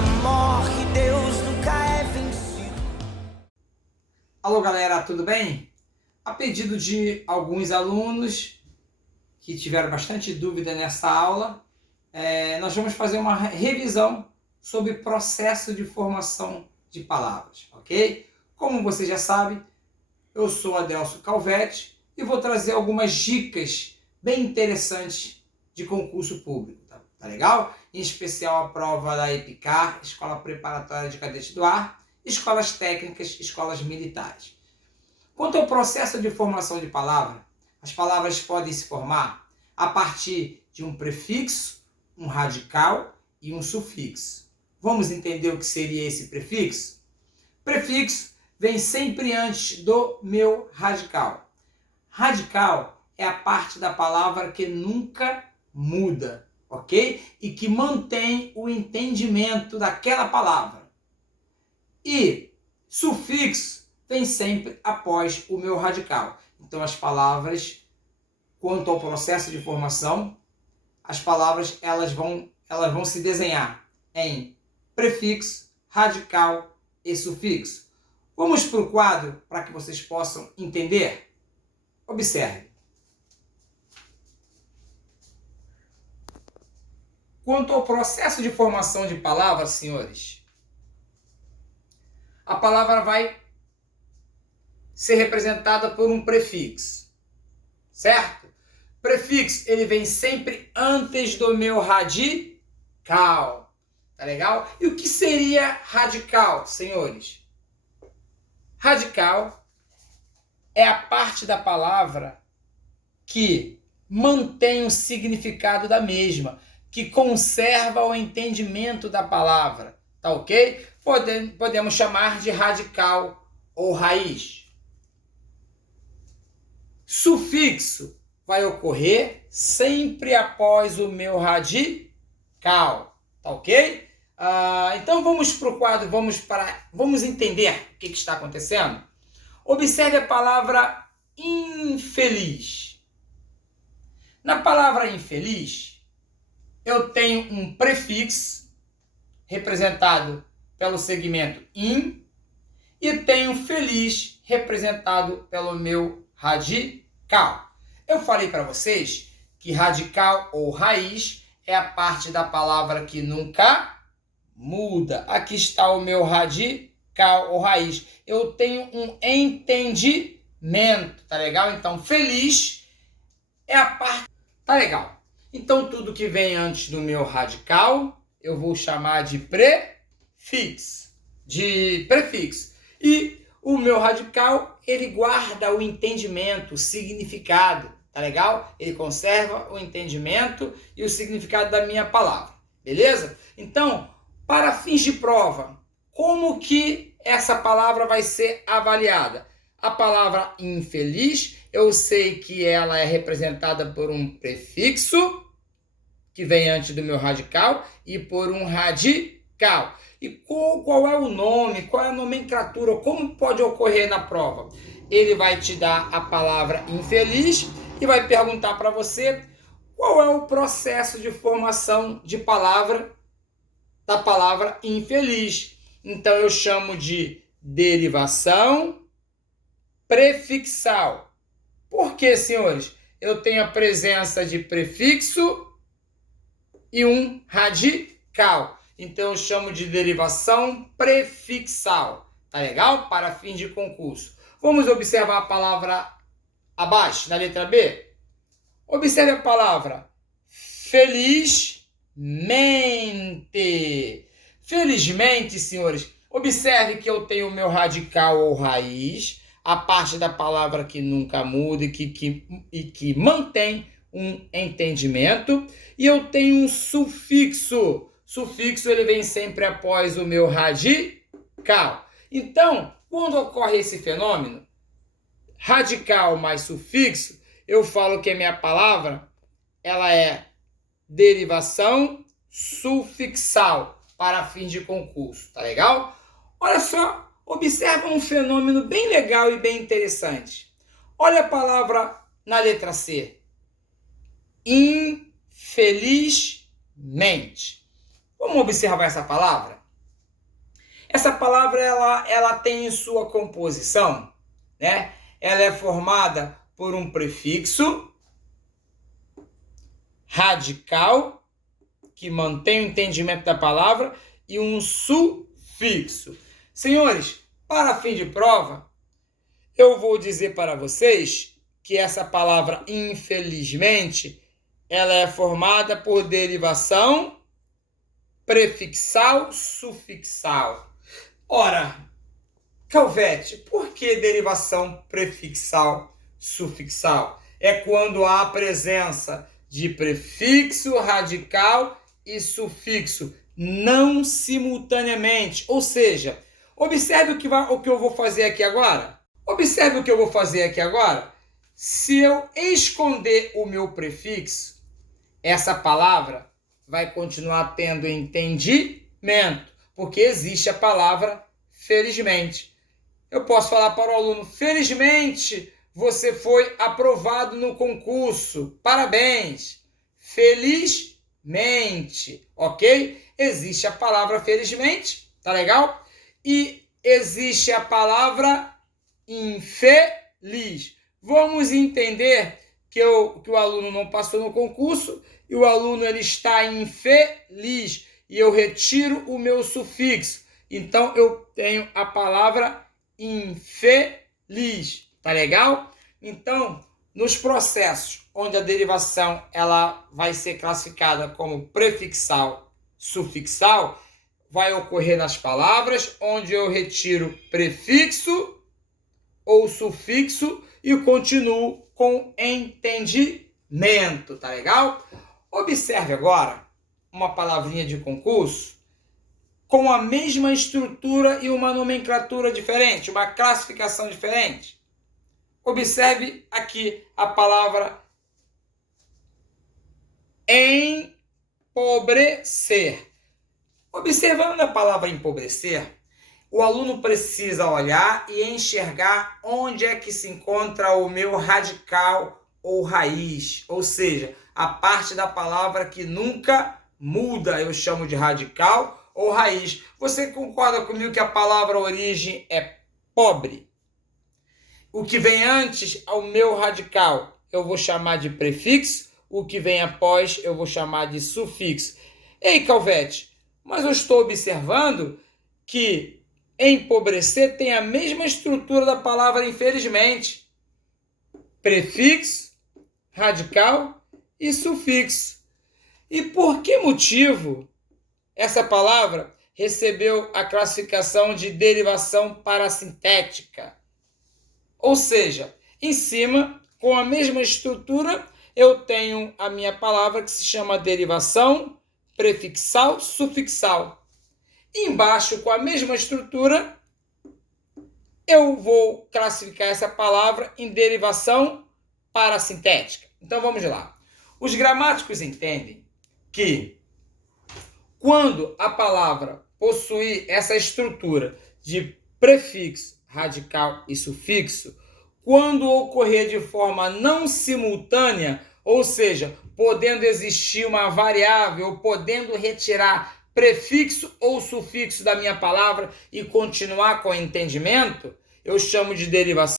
morre, Deus nunca é vencido. Alô galera, tudo bem? A pedido de alguns alunos que tiveram bastante dúvida nessa aula, nós vamos fazer uma revisão sobre processo de formação de palavras, ok? Como você já sabe, eu sou Adelso Calvetti e vou trazer algumas dicas bem interessantes de concurso público, tá legal? Em especial a prova da EPICAR, Escola Preparatória de Cadete do Ar, escolas técnicas, escolas militares. Quanto ao processo de formação de palavra, as palavras podem se formar a partir de um prefixo, um radical e um sufixo. Vamos entender o que seria esse prefixo? Prefixo vem sempre antes do meu radical. Radical é a parte da palavra que nunca muda, ok? E que mantém o entendimento daquela palavra. E sufixo vem sempre após o meu radical. Então as palavras, quanto ao processo de formação, as palavras elas vão se desenhar em prefixo, radical e sufixo. Vamos para o quadro para que vocês possam entender? Observe. Quanto ao processo de formação de palavras, senhores, a palavra vai ser representada por um prefixo, certo? Prefixo, ele vem sempre antes do meu radical, tá legal? E o que seria radical, senhores? Radical é a parte da palavra que mantém o significado da mesma, que conserva o entendimento da palavra, tá ok? Podemos chamar de radical ou raiz. Sufixo vai ocorrer sempre após o meu radical, tá ok? Então vamos para o quadro, vamos entender o que está acontecendo. Observe a palavra infeliz. Na palavra infeliz, eu tenho um prefixo representado pelo segmento in e tenho feliz representado pelo meu radical. Eu falei para vocês que radical ou raiz é a parte da palavra que nunca muda. Aqui está o meu radical ou raiz. Eu tenho um entendimento, tá legal? Então, feliz é a parte... Tá legal. Então, tudo que vem antes do meu radical, eu vou chamar de prefixo. E o meu radical, ele guarda o entendimento, o significado, tá legal? Ele conserva o entendimento e o significado da minha palavra, beleza? Então, para fins de prova, como que essa palavra vai ser avaliada? A palavra infeliz, eu sei que ela é representada por um prefixo, que vem antes do meu radical, e por um radical. E qual é o nome, qual é a nomenclatura, como pode ocorrer na prova? Ele vai te dar a palavra infeliz e vai perguntar para você qual é o processo de formação de palavra da palavra infeliz. Então eu chamo de derivação prefixal. Por quê, senhores? Eu tenho a presença de prefixo e um radical. Então eu chamo de derivação prefixal. Tá legal? Para fins de concurso. Vamos observar a palavra abaixo, na letra B. Observe a palavra felizmente. Felizmente, senhores, observe que eu tenho o meu radical ou raiz, a parte da palavra que nunca muda e que mantém um entendimento. E eu tenho um sufixo. Sufixo, ele vem sempre após o meu radical. Então, quando ocorre esse fenômeno, radical mais sufixo, eu falo que a minha palavra, ela é derivação sufixal para fins de concurso, tá legal? Olha só, observa um fenômeno bem legal e bem interessante. Olha a palavra na letra C. Infelizmente. Vamos observar essa palavra? Essa palavra ela tem em sua composição, né? Ela é formada por um prefixo radical, que mantém o entendimento da palavra, e um sufixo. Senhores, para fim de prova, eu vou dizer para vocês que essa palavra, infelizmente, ela é formada por derivação prefixal, sufixal. Ora, Calvete, por que derivação prefixal, sufixal? É quando há a presença de prefixo radical e sufixo, não simultaneamente. Ou seja, observe o que eu vou fazer aqui agora. Observe o que eu vou fazer aqui agora. Se eu esconder o meu prefixo, essa palavra vai continuar tendo entendimento, porque existe a palavra felizmente. Eu posso falar para o aluno: felizmente você foi aprovado no concurso, parabéns. Felizmente, ok? Existe a palavra felizmente, tá legal? E existe a palavra infeliz. Vamos entender que o aluno não passou no concurso e o aluno ele está infeliz e eu retiro o meu sufixo. Então eu tenho a palavra infeliz, tá legal? Então, nos processos onde a derivação ela vai ser classificada como prefixal, sufixal, vai ocorrer nas palavras onde eu retiro prefixo ou sufixo e continuo com entendimento, tá legal? Observe agora uma palavrinha de concurso com a mesma estrutura e uma nomenclatura diferente, uma classificação diferente. Observe aqui a palavra empobrecer. Observando a palavra empobrecer, o aluno precisa olhar e enxergar onde é que se encontra o meu radical ou raiz, ou seja, a parte da palavra que nunca muda, eu chamo de radical ou raiz. Você concorda comigo que a palavra origem é pobre? O que vem antes ao meu radical eu vou chamar de prefixo, o que vem após eu vou chamar de sufixo. Ei, Calvete, mas eu estou observando que empobrecer tem a mesma estrutura da palavra infelizmente. Prefixo, radical e sufixo. E por que motivo essa palavra recebeu a classificação de derivação parasintética? Ou seja, em cima, com a mesma estrutura, eu tenho a minha palavra que se chama derivação prefixal, sufixal. Embaixo, com a mesma estrutura, eu vou classificar essa palavra em derivação parasintética. Então vamos lá. Os gramáticos entendem que quando a palavra possui essa estrutura de prefixo, radical e sufixo, quando ocorrer de forma não simultânea, ou seja, podendo existir uma variável, podendo retirar prefixo ou sufixo da minha palavra e continuar com o entendimento, eu chamo de derivação.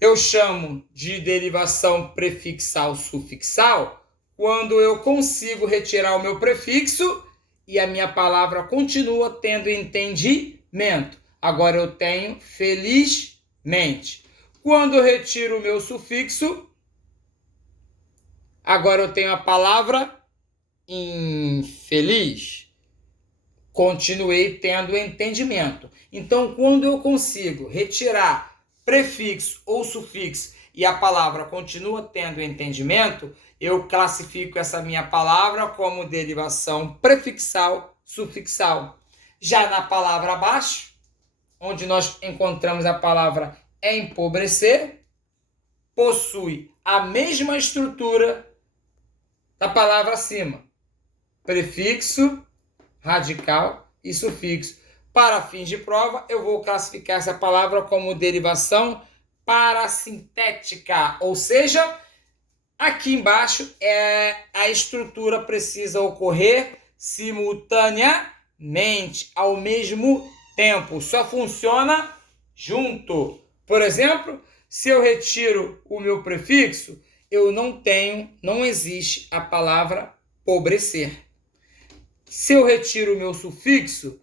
Eu chamo de derivação prefixal sufixal quando eu consigo retirar o meu prefixo e a minha palavra continua tendo entendimento. Agora eu tenho felizmente. Quando eu retiro o meu sufixo, agora eu tenho a palavra infeliz. Continuei tendo entendimento. Então, quando eu consigo retirar prefixo ou sufixo e a palavra continua tendo entendimento, eu classifico essa minha palavra como derivação prefixal, sufixal. Já na palavra abaixo, onde nós encontramos a palavra empobrecer, possui a mesma estrutura da palavra acima. Prefixo, radical e sufixo. Para fins de prova, eu vou classificar essa palavra como derivação parasintética, ou seja, aqui embaixo a estrutura precisa ocorrer simultaneamente. mente ao mesmo tempo. Só funciona junto. Por exemplo, se eu retiro o meu prefixo, não existe a palavra pobrecer. Se eu retiro o meu sufixo,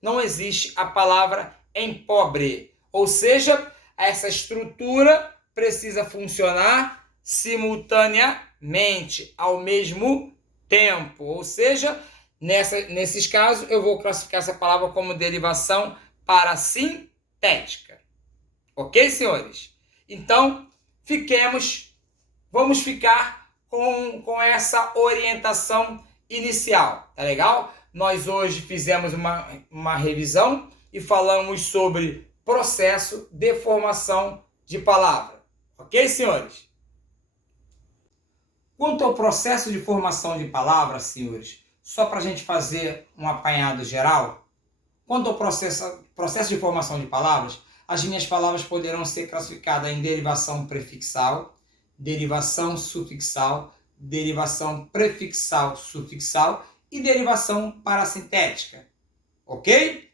não existe a palavra empobre. Ou seja, essa estrutura precisa funcionar simultaneamente, ao mesmo tempo. Ou seja, nesses casos, eu vou classificar essa palavra como derivação parasintética. Ok, senhores? Então, vamos ficar com essa orientação inicial, tá legal? Nós hoje fizemos uma revisão e falamos sobre processo de formação de palavra. Ok, senhores? Quanto ao processo de formação de palavra, senhores, só para a gente fazer um apanhado geral, quanto ao processo de formação de palavras, as minhas palavras poderão ser classificadas em derivação prefixal, derivação sufixal, derivação prefixal, sufixal e derivação parasintética. Ok?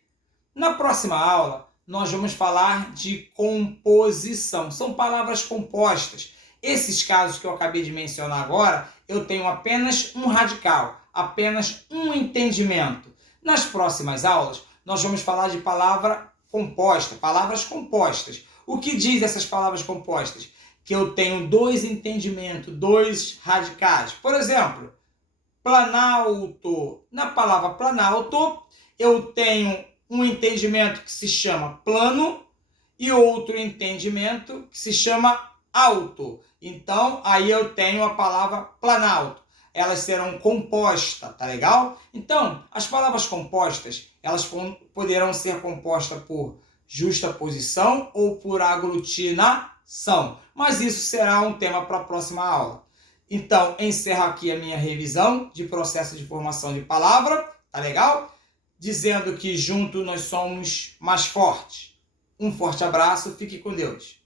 Na próxima aula, nós vamos falar de composição. São palavras compostas. Esses casos que eu acabei de mencionar agora, eu tenho apenas um radical, apenas um entendimento. Nas próximas aulas, nós vamos falar de palavra composta, palavras compostas. O que diz essas palavras compostas? Que eu tenho dois entendimentos, dois radicais. Por exemplo, planalto. Na palavra planalto, eu tenho um entendimento que se chama plano e outro entendimento que se chama alto. Então, aí eu tenho a palavra planalto. Elas serão compostas, tá legal? Então, as palavras compostas, elas poderão ser compostas por justaposição ou por aglutinação. Mas isso será um tema para a próxima aula. Então, encerro aqui a minha revisão de processo de formação de palavra, tá legal? Dizendo que juntos nós somos mais fortes. Um forte abraço, fique com Deus.